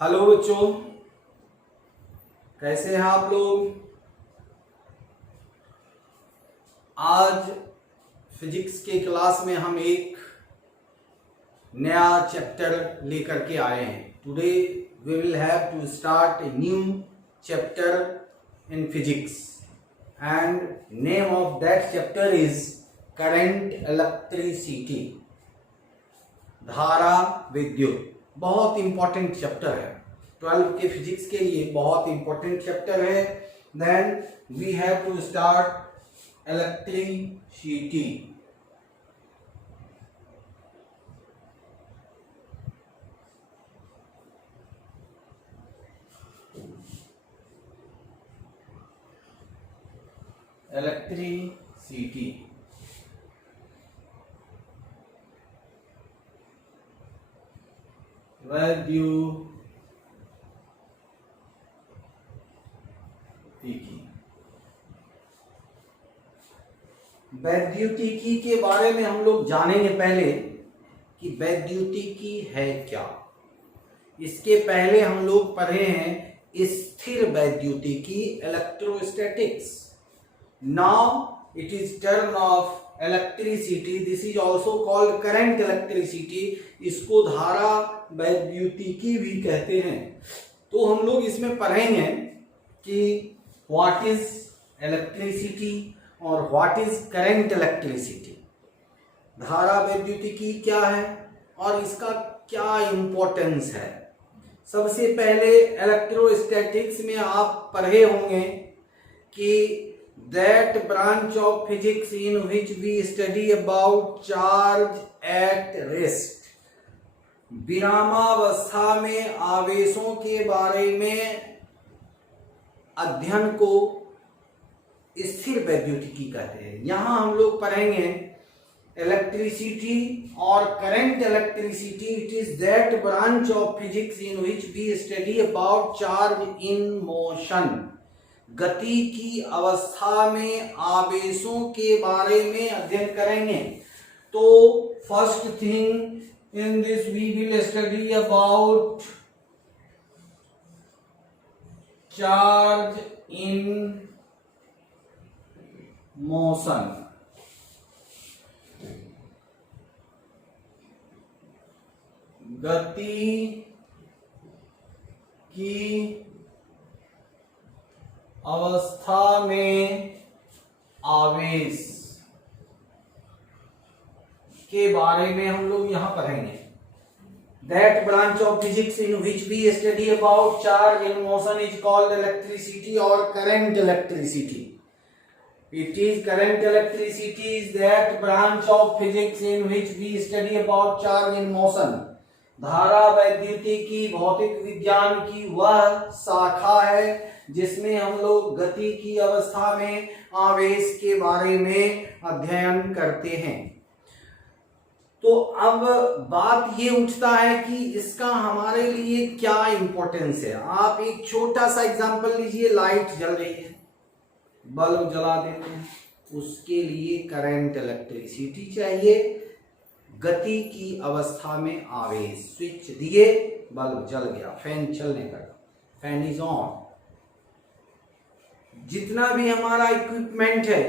Hello बच्चों, कैसे हैं आप लोग। आज फिजिक्स के क्लास में हम एक नया चैप्टर लेकर के आए हैं। Today we will have to start a new chapter in physics and name of that chapter is current electricity, धारा विद्युत। बहुत इंपॉर्टेंट चैप्टर है, 12 के फिजिक्स के लिए बहुत इंपॉर्टेंट चैप्टर है। Then we have to start electricity. Electricity वैद्युतिकी के बारे में हम लोग जानेंगे पहले कि वैद्युतिकी है क्या। इसके पहले हम लोग पढ़े हैं स्थिर वैद्युतिकी, electrostatics. Now it is turn off electricity, this is also called current electricity. इसको धारा वैद्युतिकी भी कहते हैं। तो हम लोग इसमें पढ़ेंगे कि व्हाट इज इलेक्ट्रिसिटी और व्हाट इज करंट इलेक्ट्रिसिटी, धारा वैद्युतिकी क्या है और इसका क्या इंपॉर्टेंस है। सबसे पहले इलेक्ट्रोस्टैटिक्स में आप पढ़े होंगे कि that branch of physics in which we study about charge at rest, विरामावस्था में आवेशों के बारे में अध्ययन को स्थिर वैद्युतिकी कहते हैं। यहां हम लोग पढ़ेंगे इलेक्ट्रिसिटी और current electricity. It is that branch of physics in which we study about charge in motion, गति की अवस्था में आवेशों के बारे में अध्ययन करेंगे। तो first thing in this we will study about charge in motion. गति की अवस्था में आवेश के बारे में हम लोग यहां पढ़ेंगे। That branch of physics in which we study about charge in motion is called electricity और current electricity. It is current electricity is that branch of physics in which we study about charge in motion. धारा वैद्युतिकी भौतिक विज्ञान की वह शाखा है जिसमें हम लोग गति की अवस्था में आवेश के बारे में अध्ययन करते हैं। तो अब बात ये उठता है कि इसका हमारे लिए क्या इंपॉर्टेंस है। आप एक छोटा सा एग्जांपल लीजिए, लाइट जल रही है, बल्ब जला देते हैं, उसके लिए करंट इलेक्ट्रिसिटी चाहिए। गति की अवस्था में आवेश, स्विच दिए, बल्ब जल गया, फैन चलने लगा, फैन इज ऑन। जितना भी हमारा इक्विपमेंट है,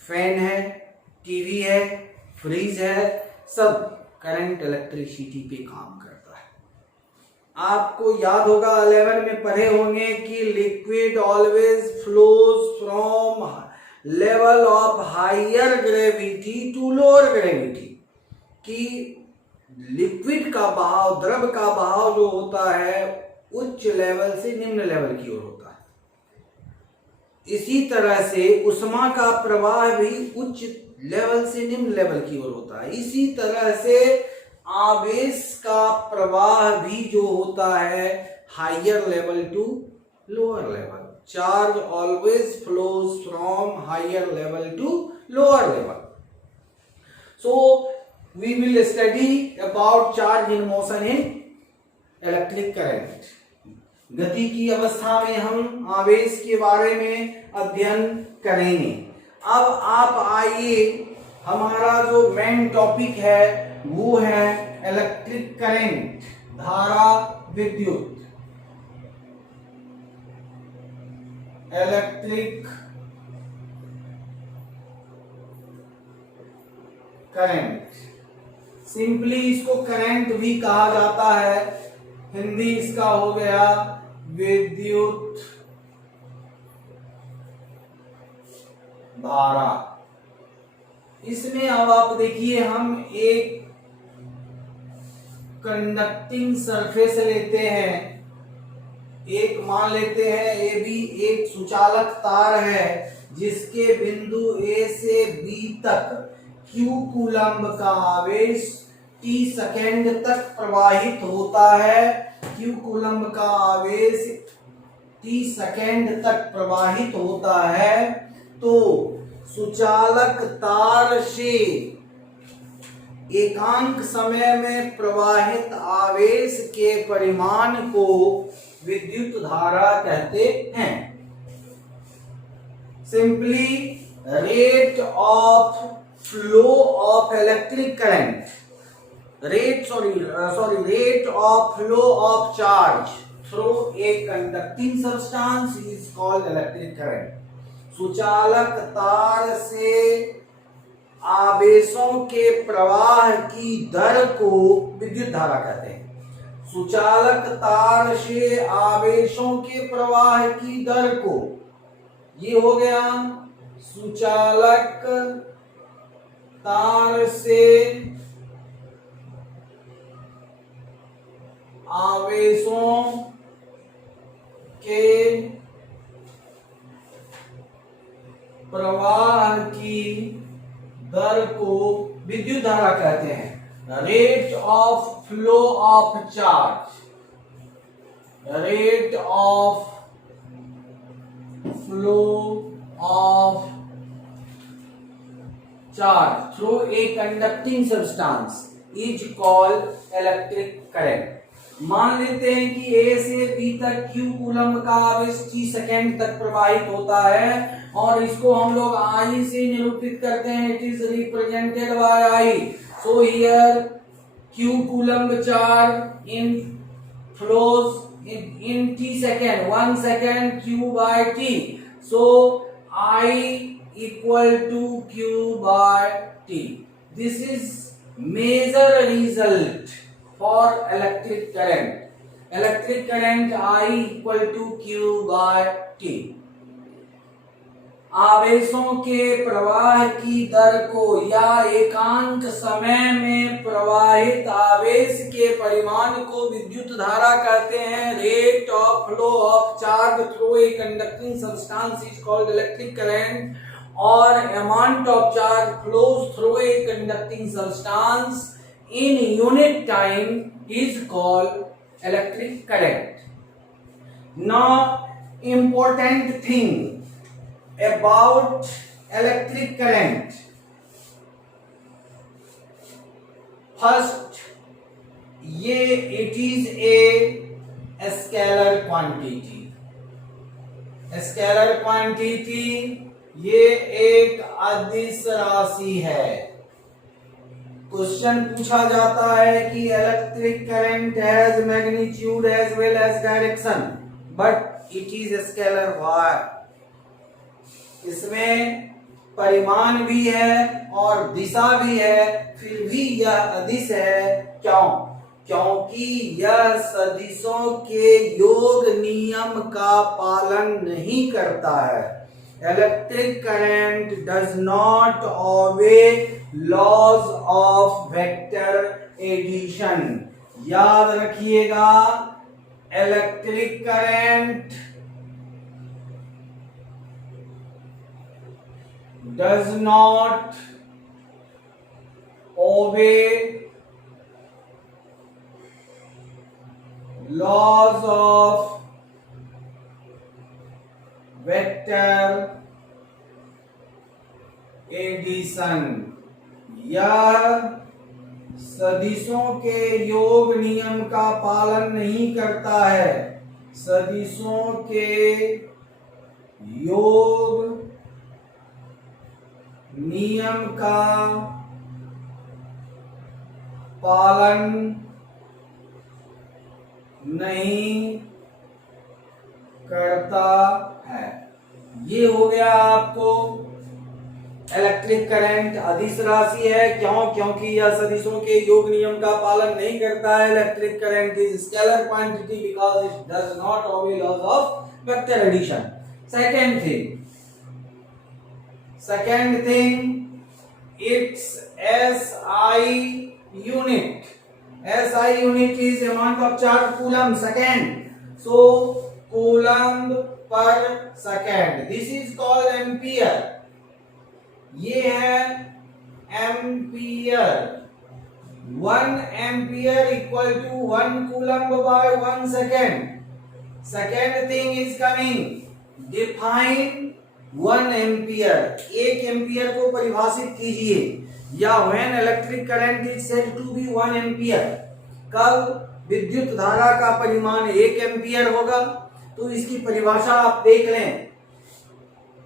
फैन है, टीवी है, फ्रिज है, सब करंट इलेक्ट्रिसिटी पे काम करता है। आपको याद होगा 11 में पढ़े होंगे कि liquid always flows from level of higher gravity to lower gravity, कि लिक्विड का बहाव, द्रव का बहाव जो होता है उच्च लेवल से निम्न लेवल की ओर होता है। इसी तरह से उष्मा का प्रवाह भी उच्च लेवल से निम्न लेवल की ओर होता है। इसी तरह से आवेश का प्रवाह भी जो होता है higher level to lower level. Charge always flows from higher level to lower level. So we will study about charge in motion in electric current. गति की अवस्था में हम आवेश के बारे में अध्ययन करेंगे। अब आप आइए, हमारा जो मेन टॉपिक है वो है इलेक्ट्रिक करंट। धारा विद्युत, इलेक्ट्रिक करंट। सिंपली इसको करंट भी कहा जाता है, हिंदी इसका हो गया विद्युत धारा। इसमें अब आप देखिए, हम एक कंडक्टिंग सरफेस लेते हैं, एक मान लेते हैं ए बी, एक सुचालक तार है जिसके बिंदु ए से बी तक क्यू कूलम्ब का आवेश टी सेकेंड तक प्रवाहित होता है। क्यू कूलम्ब का आवेश टी सेकेंड तक प्रवाहित होता है। तो सुचालक तार से एकांक समय में प्रवाहित आवेश के परिमाण को विद्युत धारा कहते हैं। Simply rate of flow of electric current, rate of flow of charge through a conducting substance is called electric current. सुचालक तार से आवेशों के प्रवाह की दर को विद्युत धारा कहते हैं। सुचालक तार से आवेशों के प्रवाह की दर को, ये हो गया सुचालक तार से आवेशों के प्रवाह की दर को विद्युत धारा कहते हैं। Rate of flow of charge, rate of flow of charge through a conducting substance is called electric current. मान लेते हैं कि ए से बी तक क्यू कूलम्ब का आवेश टी सेकेंड तक प्रवाहित होता है और इसको हम लोग आई से निरूपित करते हैं। It is represented by I. So here Q coulomb charge in flows in T second, 1 second q by t. So I equal to q by t. This is major result for electric current. Electric current I equal to q by t. आवेशों के प्रवाह की दर को या एकांक समय में प्रवाहित आवेश के परिमाण को विद्युत धारा कहते हैं। Rate of flow of charge through a conducting substance is called electric current और amount of charge flows through a conducting substance in unit time is called electric current. Now important thing about electric current. First, ये it is a scalar quantity. Scalar quantity ये एक अदिश राशि है। Question पूछा जाता है कि electric current has magnitude as well as direction but it is scalar. Why? इसमें परिमाण भी है और दिशा भी है, फिर भी यह अदिश है। क्यों? क्योंकि यह सदिशों के योग नियम का पालन नहीं करता है। Electric current does not obey laws of vector addition. याद रखिएगा, electric current does not obey laws of vector addition। यह सदिशों के योग नियम का पालन नहीं करता है। सदिशों के योग नियम का पालन नहीं करता है। ये हो गया आपको इलेक्ट्रिक करंट अदिश राशि है। क्यों? क्योंकि यह सदिशों के योग नियम का पालन नहीं करता है। Electric current is scalar quantity because it does not obey laws of vector addition. Second thing its SI unit. SI unit is amount of charge coulomb second. So coulomb per second. This is called ampere. ये है ampere. 1 ampere equal to 1 coulomb by 1 second. Second thing is coming, define 1 ampere. 1 ampere को परिभाषित कीजिए, या when electric current is said to be 1 ampere, कब विद्युत धारा का परिमाण 1 एम्पियर होगा। तो इसकी परिभाषा आप देख लें।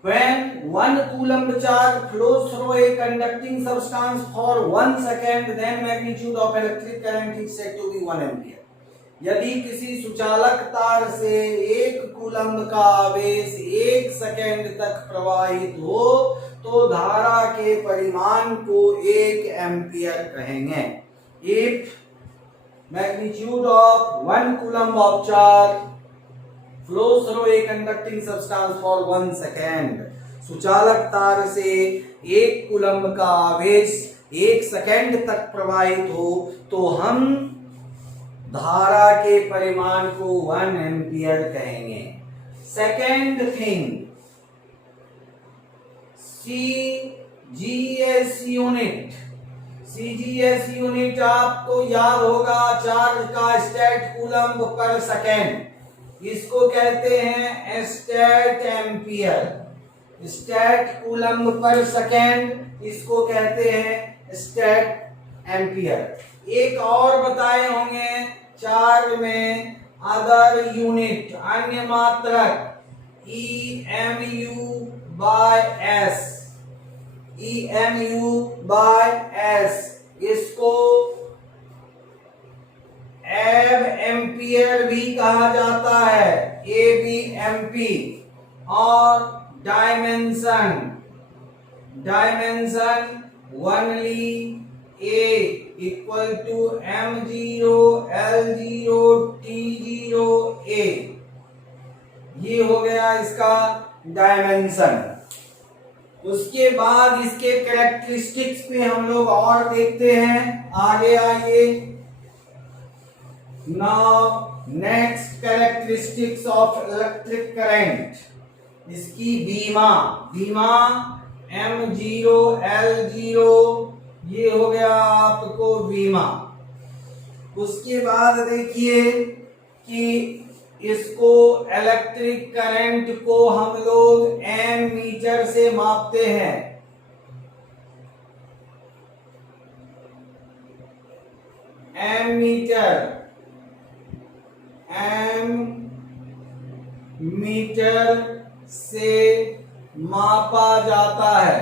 When 1 coulomb charge flows through a conducting substance for 1 second, then magnitude of electric current is said to be 1 ampere. यदि किसी सुचालक तार से 1 कूलम्ब का आवेश 1 सेकेंड तक प्रवाहित हो तो धारा के परिमाण को 1 एम्पियर कहेंगे। If magnitude of 1 coulomb of charge flows through a conducting substance for 1 second, सुचालक तार से 1 कूलम्ब का आवेश 1 सेकेंड तक प्रवाहित हो तो हम धारा के परिमाण को 1 एम्पियर कहेंगे। Second thing, CGS unit. CGS unit आपको याद होगा, चार्ज का स्टेट कूलम्ब पर सेकेंड। इसको कहते हैं स्टेट एम्पियर। स्टेट कूलम्ब पर सेकेंड इसको कहते हैं स्टेट एम्पियर। एक और बताए होंगे चार्ज में, अदर यूनिट, अन्य मात्रक, EMU by S। EMU by S इसको एब एम्पियर भी कहा जाता है, ABMP। और dimension only A equal to M0 L0 T0 A। ये हो गया इसका डायमेंशन। उसके बाद इसके कैरेक्टरिस्टिक्स पे हम लोग और देखते हैं, आगे आइए। Now next characteristics of electric current, इसकी बीमा M0 L0, ये हो गया आपको बीमा। उसके बाद देखिए कि इसको इलेक्ट्रिक करंट को हम लोग एमीटर से मापते हैं। एमीटर से मापा जाता है।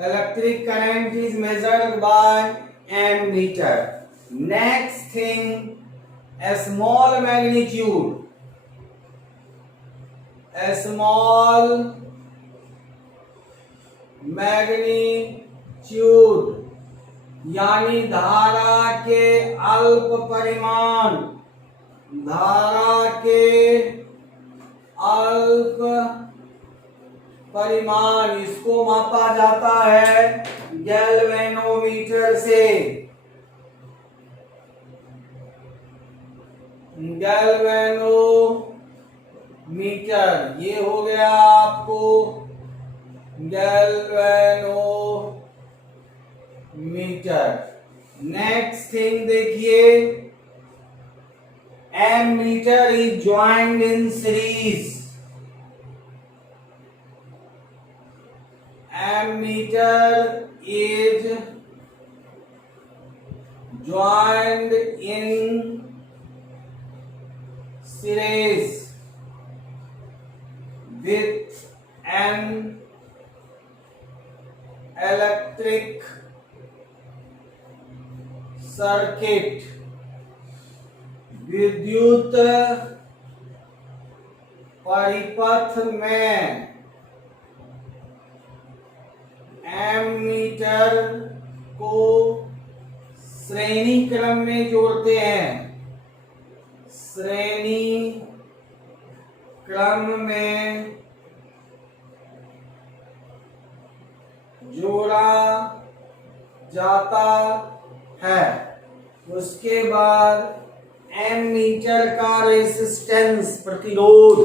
Electric current is measured by ammeter. Next thing, small magnitude. यानी धारा के अल्प परिमाण, इसको मापा जाता है गैल्वेनोमीटर से। ये हो गया आपको गैल्वेनोमीटर। नेक्स्ट थिंग देखिए, ammeter is joined in series. Ammeter is joined in series with an electric विद्युत परिपथ में एमीटर को श्रेणी क्रम में जोड़ते हैं, श्रेणी क्रम में जोड़ा जाता है। उसके बाद एमीटर का रेजिस्टेंस, प्रतिरोध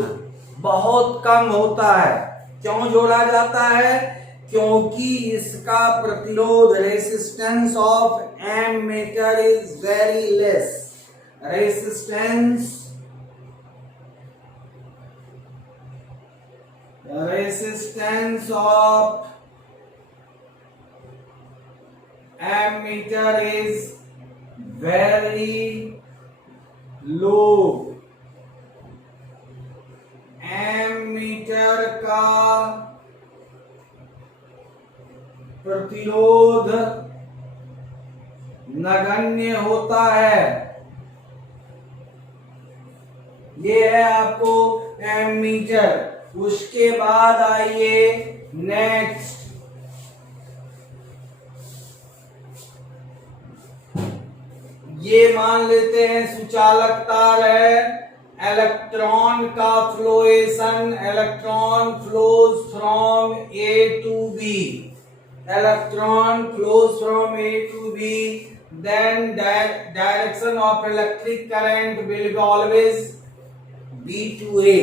बहुत कम होता है। क्यों जोड़ा जाता है? क्योंकि इसका प्रतिरोध, resistance of ammeter is very less. Resistance of ammeter is very low. Ammeter का प्रतिरोध नगण्य होता है। ये है आपको एमीटर। उसके बाद आइए नेक्स्ट, ये मान लेते हैं सुचालक तार है। इलेक्ट्रॉन का flowation, electron flows from A to B, electron flows from A to B, then direction of electric current will be always B to A.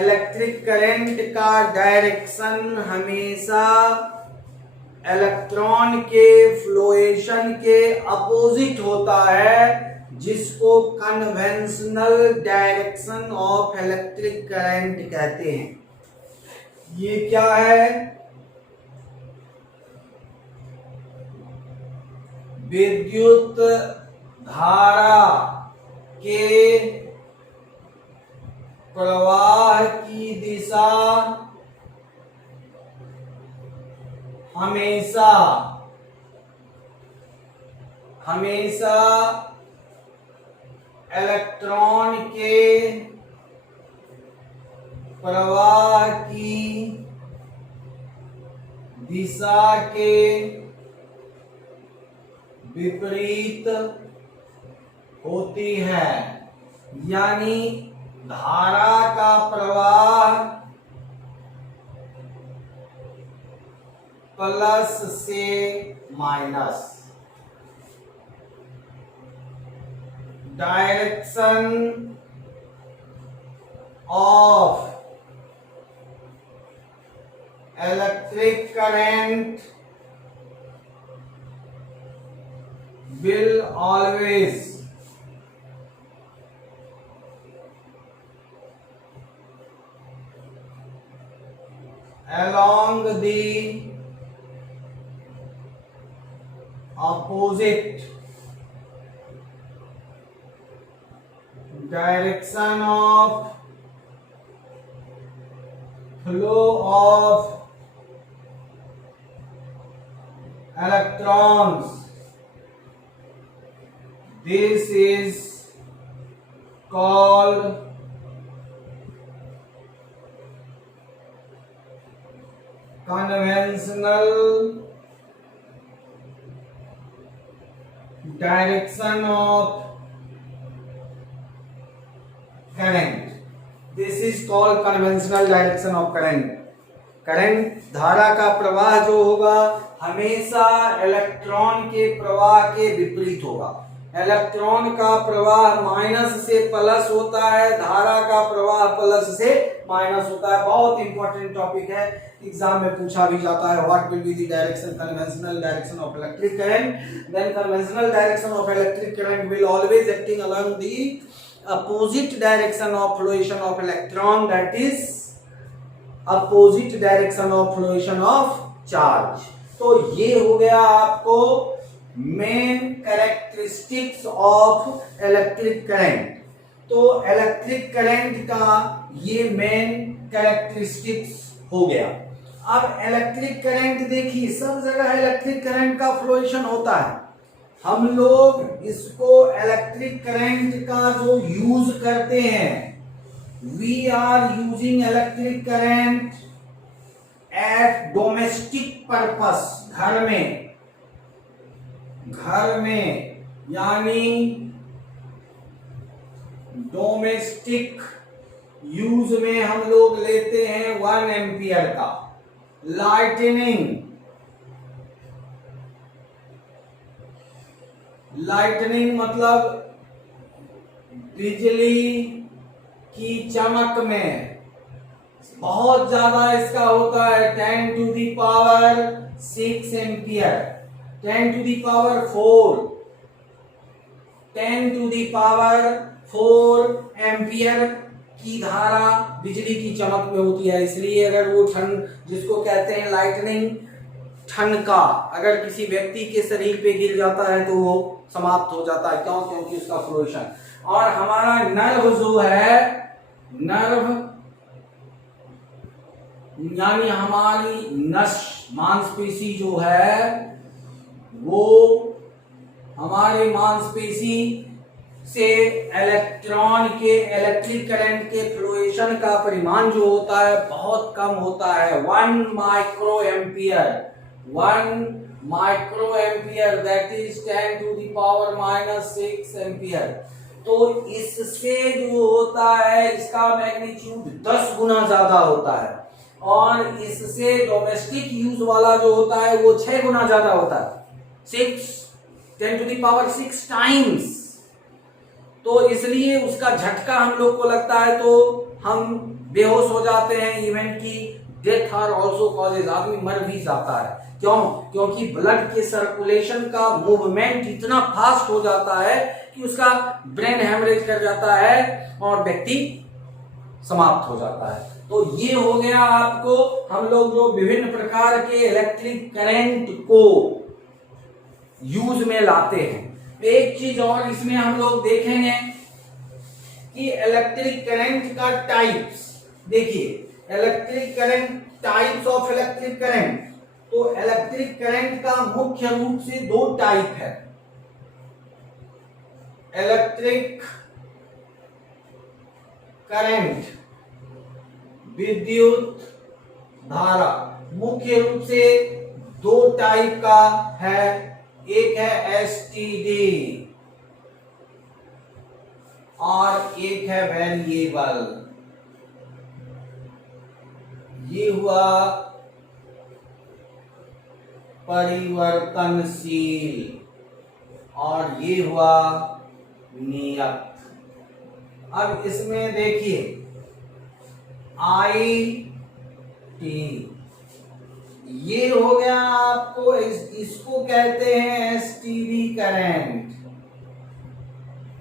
Electric current का डायरेक्शन हमेशा इलेक्ट्रॉन के फ्लोएशन के अपोजिट होता है, जिसको conventional direction of electric current कहते हैं। ये क्या है? विद्युत धारा के प्रवाह की दिशा हमेशा इलेक्ट्रॉन के प्रवाह की दिशा के विपरीत होती है। यानी धारा का प्रवाह प्लस से minus, direction of electric current will always along the opposite direction of flow of electrons. This is called conventional direction of current. This is called conventional direction of current. Current, धारा का प्रवाह जो होगा हमेशा electron के प्रवाह के विपरीत होगा। इलेक्ट्रॉन का प्रवाह माइनस से प्लस होता है, धारा का प्रवाह प्लस से माइनस होता है। बहुत इंपॉर्टेंट टॉपिक है, एग्जाम में पूछा भी जाता है। What will be the direction, conventional direction of electric current? Then conventional direction of electric current will always acting along the opposite direction of flowation of electron, that is opposite direction of flowation of charge. तो ये हो गया आपको main characteristics of electric current. तो electric current का ये main characteristics हो गया। अब इलेक्ट्रिक करंट देखिए, सब जगह इलेक्ट्रिक करंट का फ्लोएशन होता है, हम लोग इसको इलेक्ट्रिक करंट का जो यूज करते हैं, we are using electric current at domestic purpose, घर में यानी डोमेस्टिक यूज में हम लोग लेते हैं 1 एम्पियर का। लाइटनिंग मतलब बिजली की चमक में बहुत ज्यादा इसका होता है 10 to the power 6 ampere, 10 to the power 4, 10 to the power 4 ampere की धारा बिजली की चमक में होती है। इसलिए अगर वो जिसको कहते हैं लाइटनिंग, ठनका अगर किसी व्यक्ति के शरीर पे गिर जाता है तो वो समाप्त हो जाता है। क्यों? क्योंकि उसका फ्लोरेशन। और हमारा नर्व जो है, नर्व यानी हमारी नस, मांसपेशी जो है, वो हमारे मांसपेशी से इलेक्ट्रिक करंट के फ्लोएशन का परिमाण जो होता है बहुत कम होता है, 1 micro ampere, 1 micro ampere, that is 10 to the power -6 ampere. तो इससे जो होता है इसका मैग्नीट्यूड 10 गुना ज्यादा होता है, और इससे डोमेस्टिक यूज वाला जो होता है वो 6 गुना ज्यादा होता है, 10 टू दी पावर 6 टाइम्स। तो इसलिए उसका झटका हम लोग को लगता है तो हम बेहोश हो जाते हैं, इवन की डेथ आर ऑल्सो कॉजेज, आदमी मर भी जाता है। क्यों? क्योंकि ब्लड के सर्कुलेशन का मूवमेंट इतना फास्ट हो जाता है कि उसका ब्रेन हेमरेज कर जाता है और व्यक्ति समाप्त हो जाता है। तो ये हो गया आपको हम लोग जो विभिन्न प्रकार के इलेक्ट्रिक करंट को यूज में लाते हैं। एक चीज और इसमें हम लोग देखेंगे कि इलेक्ट्रिक करंट का टाइप्स। देखिए electric current, types of electric current. तो इलेक्ट्रिक करंट का मुख्य रूप से 2 टाइप है। इलेक्ट्रिक करंट, विद्युत धारा, मुख्य रूप से 2 टाइप का है। एक है एसटीडी और एक है वेरिएबल। ये हुआ परिवर्तनशील और ये हुआ नियत। अब इसमें देखिए आई टी, ये हो गया आपको, इसको कहते हैं एसटीडी करंट।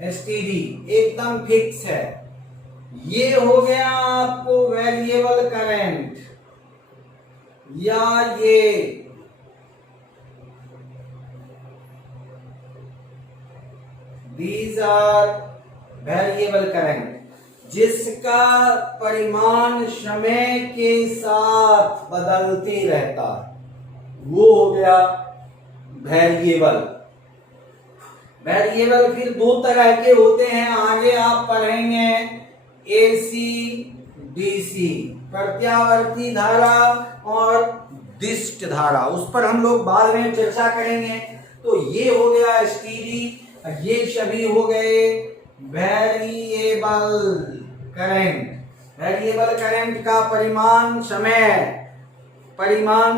एसटीडी एकदम फिक्स है। ये हो गया आपको वेरिएबल करंट, या ये these are वेरिएबल करंट, जिसका परिमाण समय के साथ बदलते रहता है, वो हो गया वेरिएबल। वेरिएबल फिर 2 तरह के होते हैं, आगे आप पढ़ेंगे। एसी डीसी, प्रत्यावर्ती धारा और दिष्ट धारा, उस पर हम लोग बाद में चर्चा करेंगे। तो ये हो गया एसटीडी, ये सभी हो गए वेरिएबल करंट। वेरिएबल करंट का परिमाण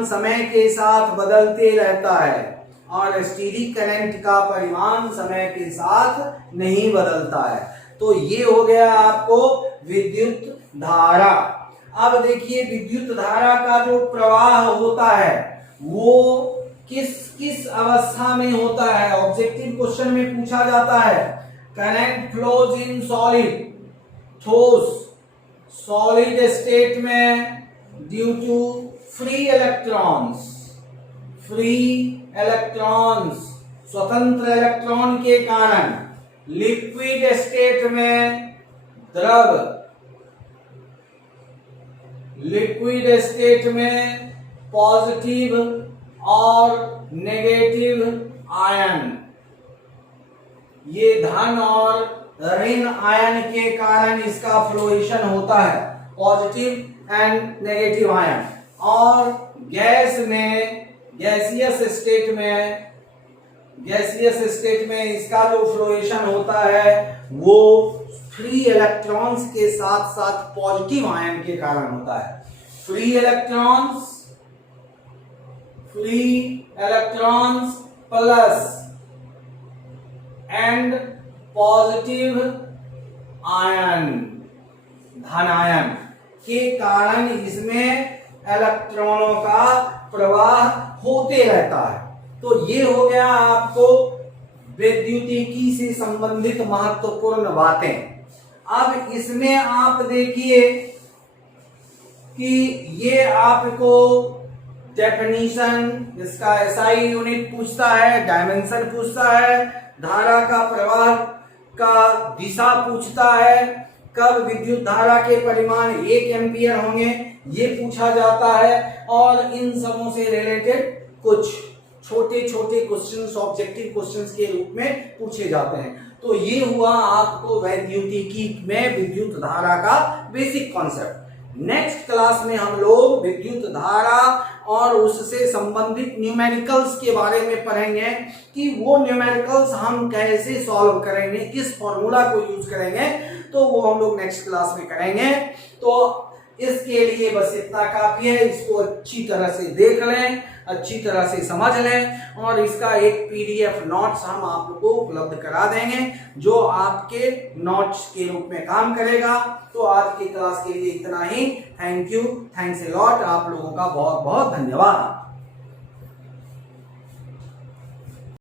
समय के साथ बदलते रहता है, और एसटीडी करंट का परिमाण समय के साथ नहीं बदलता है। तो ये हो गया आपको विद्युत धारा। अब देखिए विद्युत धारा का जो प्रवाह होता है वो किस किस अवस्था में होता है। ऑब्जेक्टिव क्वेश्चन में पूछा जाता है, करंट फ्लोज इन सॉलिड, ठोस सॉलिड स्टेट में ड्यू टू फ्री इलेक्ट्रॉन्स, स्वतंत्र इलेक्ट्रॉन के कारण। लिक्विड स्टेट में द्रव, लिक्विड स्टेट में पॉजिटिव और नेगेटिव आयन, ये धन और ऋण आयन के कारण इसका फ्लोएशन होता है, पॉजिटिव एंड नेगेटिव आयन। और गैस में, गैसियस स्टेट में इसका जो फ्लोएशन होता है वो फ्री इलेक्ट्रॉन्स के साथ साथ पॉजिटिव आयन के कारण होता है। Free electrons plus and positive ion, धन आयन के कारण इसमें इलेक्ट्रॉनों का प्रवाह होते रहता है। तो ये हो गया आपको विद्युतिकी से संबंधित महत्वपूर्ण बातें। अब इसमें आप देखिए कि ये आपको डेफिनीशन, इसका एसआई यूनिट पूछता है, डायमेंशन पूछता है, धारा का प्रवाह का दिशा पूछता है, कब विद्युत धारा के परिमाण 1 एम्पियर होंगे ये पूछा जाता है, और इन सबों से रिलेटेड कुछ छोटे छोटे क्वेश्चंस ऑब्जेक्टिव क्वेश्चंस के रूप में पूछे जाते हैं। तो ये हुआ आपको वैद्युतिकी में विद्युत धारा का बेसिक कॉन्सेप्ट। नेक्स्ट क्लास में हम लोग विद्युत धारा और उससे संबंधित न्यूमेरिकल्स के बारे में पढ़ेंगे कि वो न्यूमेरिकल्स हम कैसे सॉल्व करेंगे, किस फॉर्मूला को यूज करेंगे, तो वो हम लोग नेक्स्ट क्लास में करेंगे। तो इसके लिए बस इतना काफी है, इसको अच्छी तरह से देख लें, अच्छी तरह से समझ लें, और इसका एक पीडीएफ नोट्स हम आप लोगों को उपलब्ध करा देंगे जो आपके नोट्स के रूप में काम करेगा। तो आज की क्लास के लिए इतना ही। Thank you, thanks a lot, आप लोगों का बहुत बहुत धन्यवाद।